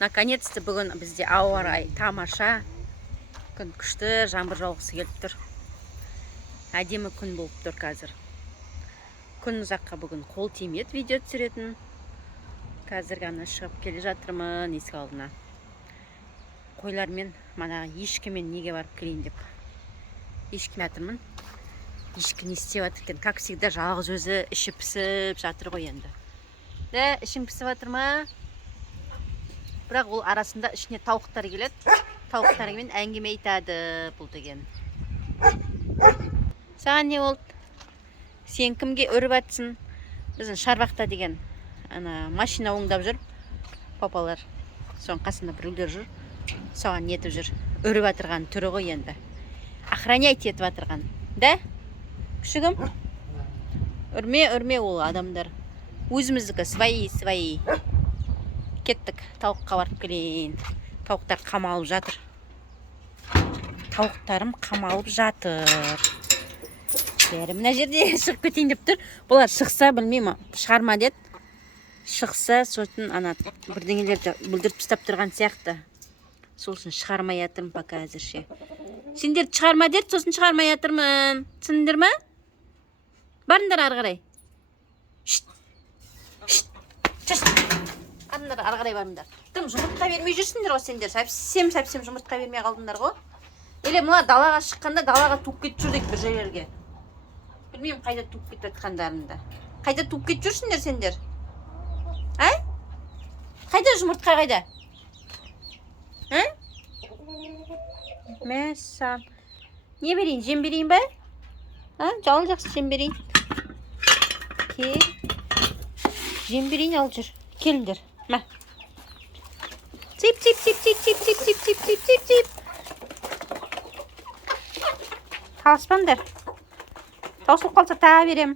Наконец-то бүгін бізде ауа райы тамаша. Күн күшті, жаңбыр жауғысы келіп тұр. Әдемі күн болып тұр қазір. Күн ұзаққа бүгін қол тимеді видео түсіретін. Қазір ғана шығып келе жатырмын есік алдына. Қойлармен, манағы ешкімен неге барып келейін деп. Ешкімен жатырмын. Ешкі не істеп жатыр екен? Как всегда жалғыз өзі іші пісіп жатыр ғой енді. Де, ішің пісіп жатыр ма? Бірақ ол арасында ішіне тауықтар келеді. Тауықтармен әңгіме айтады бұл деген. Саған не болды? Сен кімге үріп атсың? Біздің Шарбақта деген машина оңдап жүр. Папалар соның қасында біреулер жүр. Соған нетіп жүр. Үріп атырған түрі ғой енді. Охранять етіп атырған. Да? Күшігім? Үрме ол адамдар. Өзіміздікі свои. Кеттік, тауыққа барып келейін. Тауықтар қамалып жатыр. Тауықтарым қамалып жатыр. Бәрі мына жерде шығып кетейін деп тұр. Бұлар шықса, білмеймін, шығарма деді. Шықса, сосын бірдеңелерді бүлдіріп тастап тұрған сияқты. Сосын шығармай жатырмын пока әзірше. Сендер шығарма деді, сосын шығармай жатырмын. Түсіндіңдер ме? Барыңдар ары қарай. Арындар ары қарай барыңдар. Тым жұмыртқа бермей жүрсіңдер ғой сендер. Сәпсем жұмыртқа бермей қалдыңдар ғой. Еле мұна далаға шыққанда далаға туып кетіп жүрдік бір жерлерге. Білмеймін қайда туып кетіп жатқандарында. Қайда туып кетіп жүрсіңдер сендер? Қайда жұмыртқа қайда? Мәссан. Не берейін? Жем берейін ба? Жалын жақсы жем берейін. Кел. Жем берейін алып жүр. Келіңдер. Мә. Тип. Таласпаңдар. Таусылып қалса тағы берем.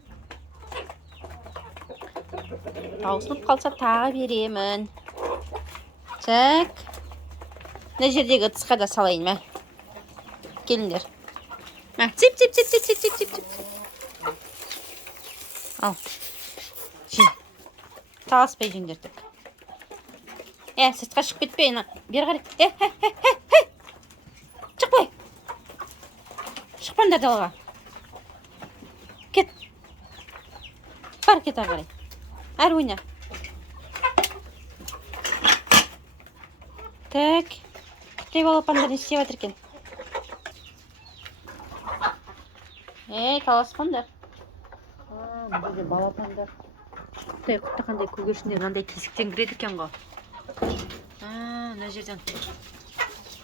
Так. Мына жердегі ыдысқа да салайын, мә. Келіңдер. Мә. Тип. Ал. Жин. Таласпай жеңдер тек. Сыртқа шығып кетпей, бері қарай. Шықпай. Шықпаңдар далаға. Кет. Бар кет ары қарай. Әрі ойна. Так. Құттай балапандар не істеп жатыр екен? Таласпаңдар. Бұл балапандар. Құттай қандай көгершіндер мынандай тесіктен кіреді екен ғой. Мына жерден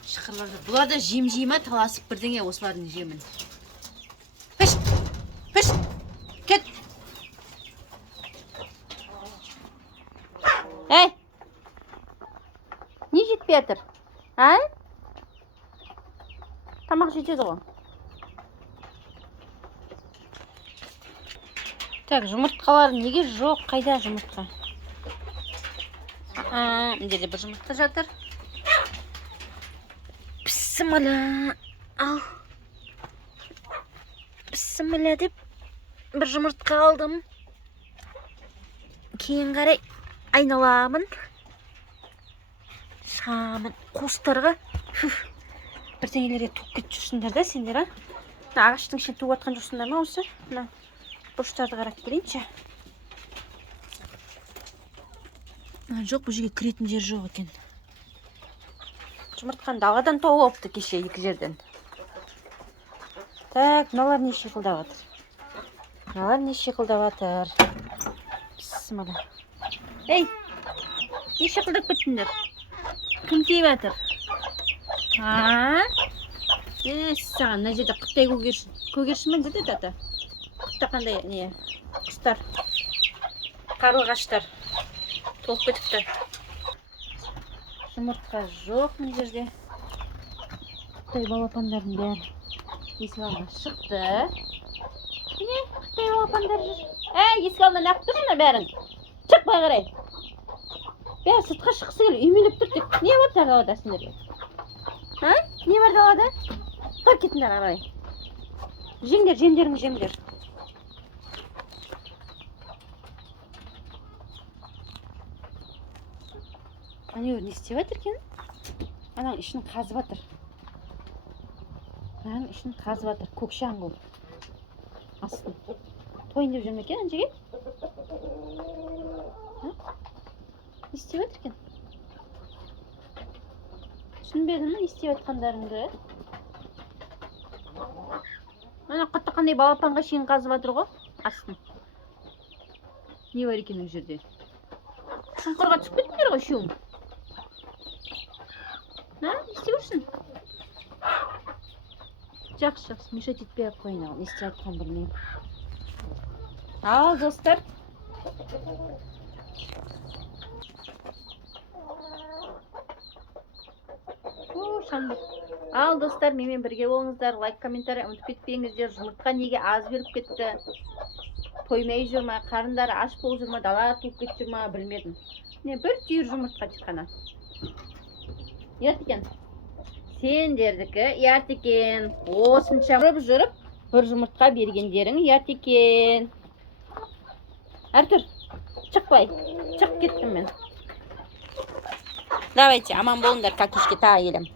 шықырлар. Бұлар да жем-жейма таласып бірдеңе осылардың жемін. Піш! Кет! Не жетпей жатыр? Тамақ жетеді ғой. Так, жұмыртқалар неге жоқ? Қайда жұмыртқа? Мында бір жұмыртқа жатыр. Бісміллә. Бісміллә деп бір жұмыртқа алдым. Кейін қарай айналамын. Шығамын қуыстарға. Бірдеңелерге туып кетіп жүрсіңдер да сендер, ағаштың ішіне туып атқан жүрсіңдер ма осы? Бұрыштарды қарап келейінші. Жоқ, бұл жерге кіретін жер жоқ екен. Жұмыртқан даладан толы опты кеше екі жерден. Так, мыналар не шиқылдап жатыр? Бісміллә. Не шиқылдап кеттіңдер? Кім тиіп жатыр? Саған, мына жерде құттай көгершін мен деді тата. Құтта қандай не? Құстар. Қарлығаштар. Толып кетіпті. Жұмыртқа жоқ мына жерде. Құттай балапандардың бәрі есік алдына шықты. Міне, құттай балапандар жүр. Есік алдына неғып тұрсыңдар бәрін? Шықпай қарай. Бәрі сыртқа шыққысы келіп үймелеп тұр тек. Не бар далада сендерге? Не бар далада? Қой кетіңдер қарай. Жеңдер, жемдер. Ане не істеп жатыр екен? Ананың ішін қазып жатыр. Ананың ішін қазып жатыр. Көкшаң қылып. Астын. Тойын деп жүр ме екен Анжеге? Не істеп жатыр екен? Түсінбедім не істеп жатқандарыңды? Ана қатты қандай балапанға шейін қазып жатыр ғой. Астын. Не бар екен ол жерде? Шұңқырға түсіп кеттіңдер ғой үшеуің. Не істеп жүрсің? Жақсы, мешать етпей ақ қойын ал. Не істеп жатқанын білмеймін. Ал, достар. Ал, достар, менімен бірге болыңыздар. Лайк, комментарий ұмытып кетпеңіздер. Жұмыртқа неге аз беріп кетті? Тоймай жүр ма? Қарындары аш болып жүр ма? Далаға туып кетіп жүр ма? Білмедім. Не, бір түйір жұмыртқа шыққаны. Ұят екен. Сендердікі ұят екен. Осынша жүріп, бір жұмыртқа бергендерің ұят екен. Артур, шықпай. Шығып кеттім мен. Давайте, аман болыңдар, какишке тағы келем.